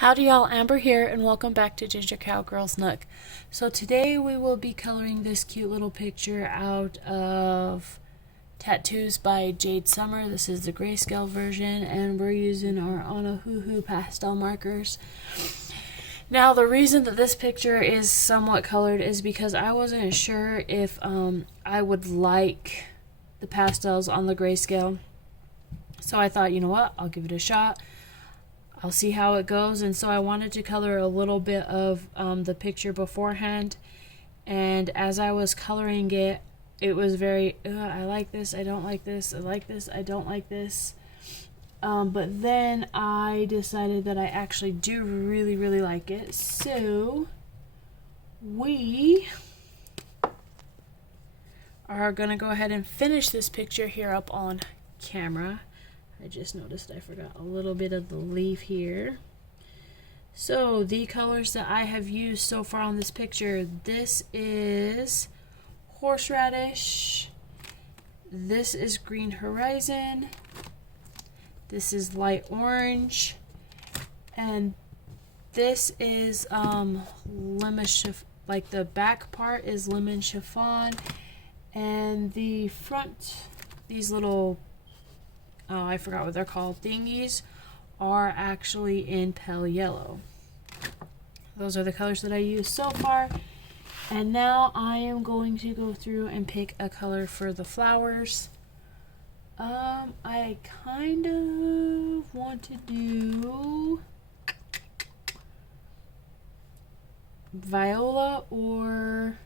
Howdy y'all, Amber here and welcome back to Ginger Cowgirl's Nook. So today we will be coloring this cute little picture out of Tattoos by Jade Summer. This is the grayscale version and we're using our Onahuhu pastel markers. Now the reason that this picture is somewhat colored is because I wasn't sure if I would like the pastels on the grayscale. So I thought, you know what, I'll give it a shot. I'll see how it goes, and so I wanted to color a little bit of the picture beforehand, and as I was coloring it, it was very, I like this, I don't like this, I like this, I don't like this, but then I decided that I actually do really like it, so we are gonna go ahead and finish this picture here up on camera. I just noticed I forgot a little bit of the leaf here. So the colors that I have used so far on this picture, this is horseradish, this is green horizon, this is light orange, and this is lemon chiffon, like the back part is lemon chiffon, and the front, these little I forgot what they're called, thingies, are actually in pale yellow. Those are the colors that I used so far. And now I am going to go through and pick a color for the flowers. I kind of want to do viola or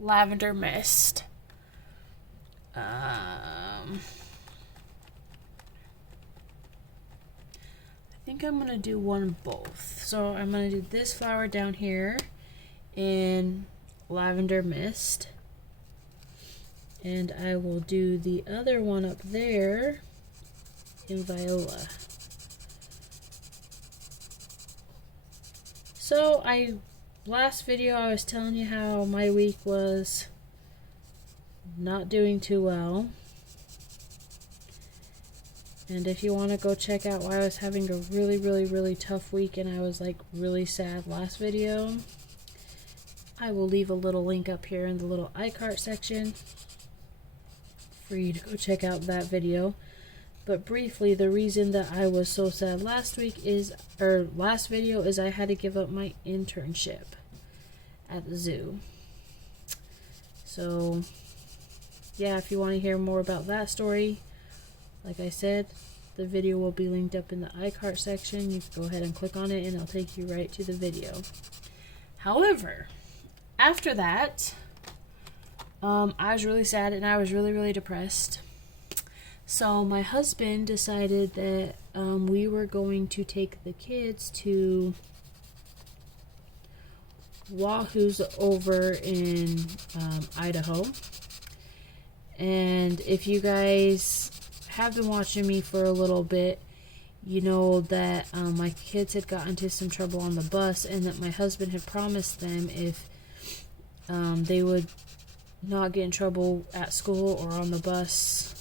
lavender mist. I think I'm gonna do one both. So I'm gonna do this flower down here in lavender mist, and I will do the other one up there in viola. So last video I was telling you how my week was not doing too well. And if you want to go check out why I was having a really tough week and I was like really sad last video, I will leave a little link up here in the little iCart section for you to go check out that video. But briefly, the reason that I was so sad last video is I had to give up my internship at the zoo. So yeah, if you want to hear more about that story, like I said, the video will be linked up in the iCart section. You can go ahead and click on it and it'll take you right to the video. However, after that, I was really sad and I was really depressed. So my husband decided that we were going to take the kids to Wahoo's over in Idaho. And if you guys have been watching me for a little bit, you know that my kids had gotten into some trouble on the bus, and that my husband had promised them if they would not get in trouble at school or on the bus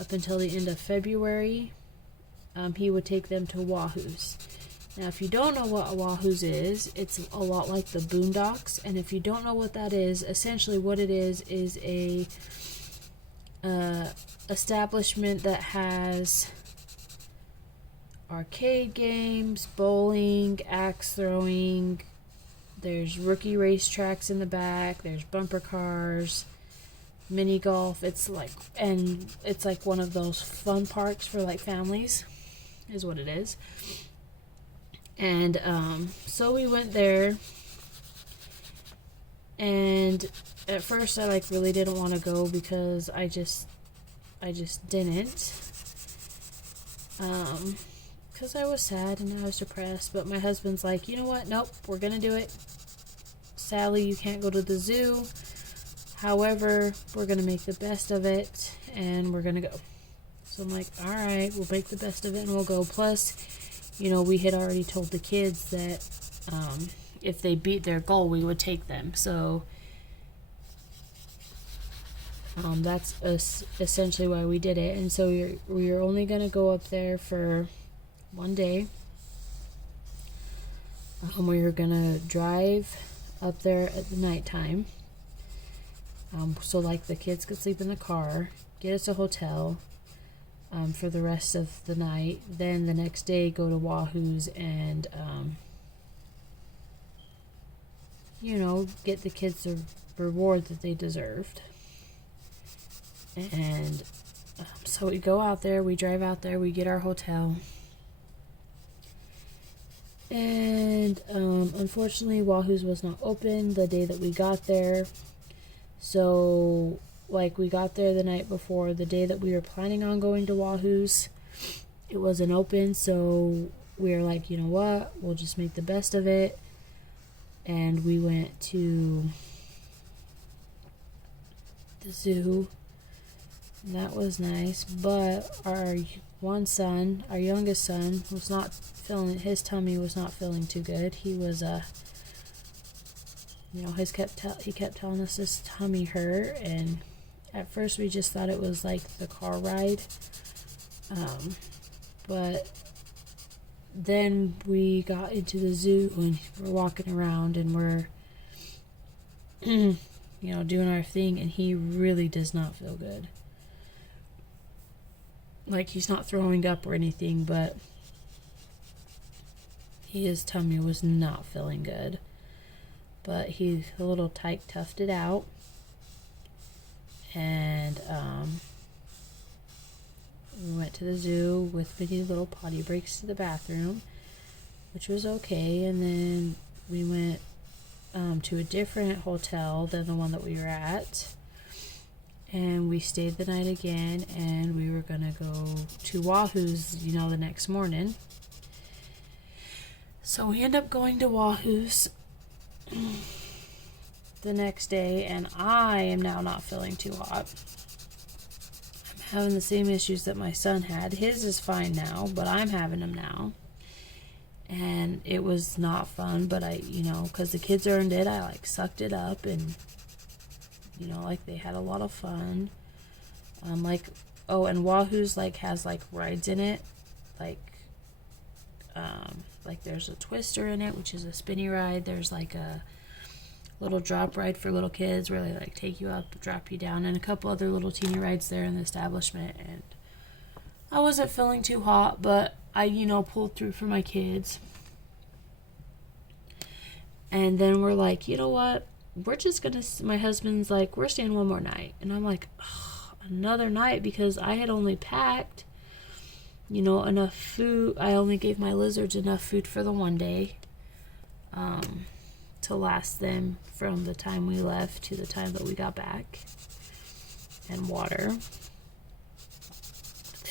up until the end of February, he would take them to Wahoo's. Now if you don't know what Wahoo's is, it's a lot like the Boondocks, and if you don't know what that is, essentially what it is a establishment that has arcade games, bowling, axe throwing, there's rookie race tracks in the back, there's bumper cars, mini golf. It's like one of those fun parks for like families is what it is. And so we went there, and at first I like really didn't want to go because I just didn't, because I was sad and I was depressed. But my husband's like, you know what, nope, we're gonna do it. Sadly, you can't go to the zoo, however, we're gonna make the best of it and we're gonna go. So I'm like, alright, we'll make the best of it and we'll go. Plus, you know, we had already told the kids that if they beat their goal, we would take them. So that's essentially why we did it. And so we were only going to go up there for one day. We were gonna drive up there at the nighttime. So like the kids could sleep in the car, get us a hotel for the rest of the night. Then the next day go to Wahoo's and you know, get the kids the reward that they deserved. And so we go out there, we drive out there, we get our hotel. And unfortunately, Wahoo's was not open the day that we got there. So, like, we got there the night before, the day that we were planning on going to Wahoo's, it wasn't open. So we were like, you know what, we'll just make the best of it. And we went to the zoo. That was nice, but our one son, our youngest son, was not feeling, his tummy was not feeling too good. He was you know, he kept telling us his tummy hurt, and at first we just thought it was like the car ride, but then we got into the zoo and we're walking around and we're you know, doing our thing, and he really does not feel good. Like, he's not throwing up or anything, but his tummy was not feeling good. But he's a little tight, toughed it out. And we went to the zoo with many little potty breaks to the bathroom, which was okay. And then we went to a different hotel than the one that we were at. And we stayed the night again, and we were gonna go to Wahoo's, you know, the next morning. So we end up going to Wahoo's the next day, and I am now not feeling too hot. I'm having the same issues that my son had. His is fine now, but I'm having them now. And it was not fun, but I, you know, because the kids earned it, I like sucked it up, and you know, like, they had a lot of fun. Like, oh, and Wahoo's like has like rides in it, like there's a twister in it, which is a spinny ride. There's like a little drop ride for little kids where they like take you up, drop you down, and a couple other little teeny rides there in the establishment. And I wasn't feeling too hot, but I, you know, pulled through for my kids. And then we're like, you know what? We're just gonna, my husband's like, we're staying one more night. And I'm like, another night, because I had only packed, you know, enough food. I only gave my lizards enough food for the one day to last them from the time we left to the time that we got back, and water.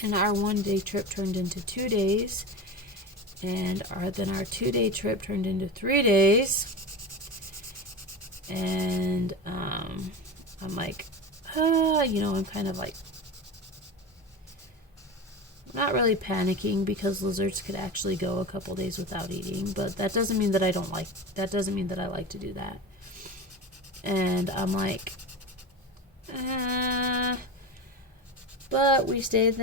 Then our 1 day trip turned into 2 days, and then our 2 day trip turned into 3 days. And I'm like, you know, I'm kind of like not really panicking, because lizards could actually go a couple days without eating, but that doesn't mean that I like to do that. And I'm like, but we stayed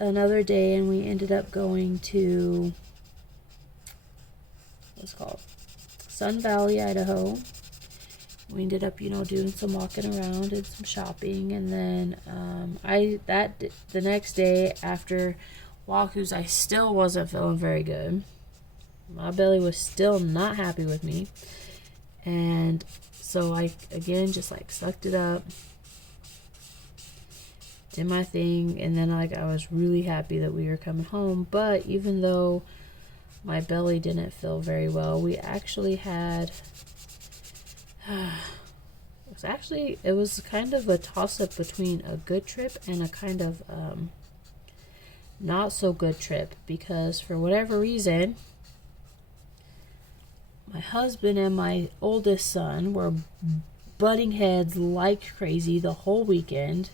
another day, and we ended up going to, what's it called, Sun Valley, Idaho. We ended up, you know, doing some walking around and some shopping, and then the next day after Wahoo's, I still wasn't feeling very good. My belly was still not happy with me, and so I again just like sucked it up, did my thing, and then like I was really happy that we were coming home. But even though my belly didn't feel very well, we actually had it was kind of a toss-up between a good trip and a kind of not so good trip, because for whatever reason my husband and my oldest son were butting heads like crazy the whole weekend,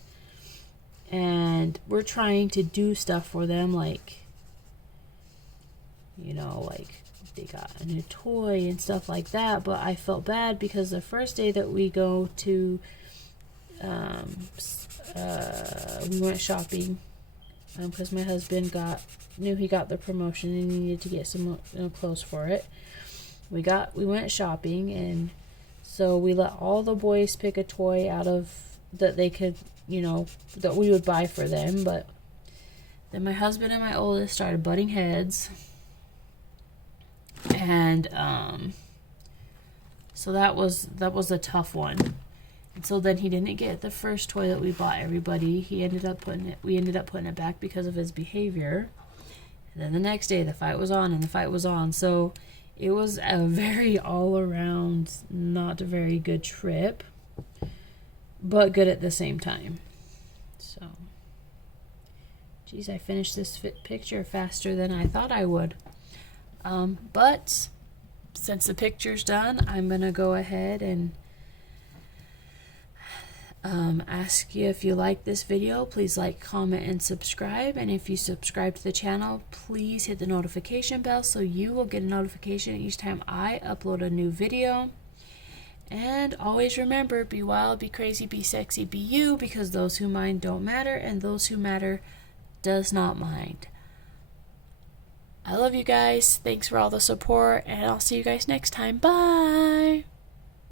and we're trying to do stuff for them, like, you know, like they got a new toy and stuff like that. But I felt bad, because the first day that we go to we went shopping, because my husband knew he got the promotion and he needed to get some clothes for it. we went shopping, and so we let all the boys pick a toy out of that they could, you know, that we would buy for them. But then my husband and my oldest started butting heads, and so that was a tough one. And so then he didn't get the first toy that we bought everybody. We ended up putting it back because of his behavior. And then the next day the fight was on, and the fight was on. So it was a very all around not a very good trip, but good at the same time. So geez, I finished this picture faster than I thought I would. But since the picture's done, I'm gonna go ahead and ask you, if you like this video, please like, comment, and subscribe. And if you subscribe to the channel, please hit the notification bell so you will get a notification each time I upload a new video. And always remember, be wild, be crazy, be sexy, be you, because those who mind don't matter, and those who matter does not mind. I love you guys. Thanks for all the support, and I'll see you guys next time. Bye.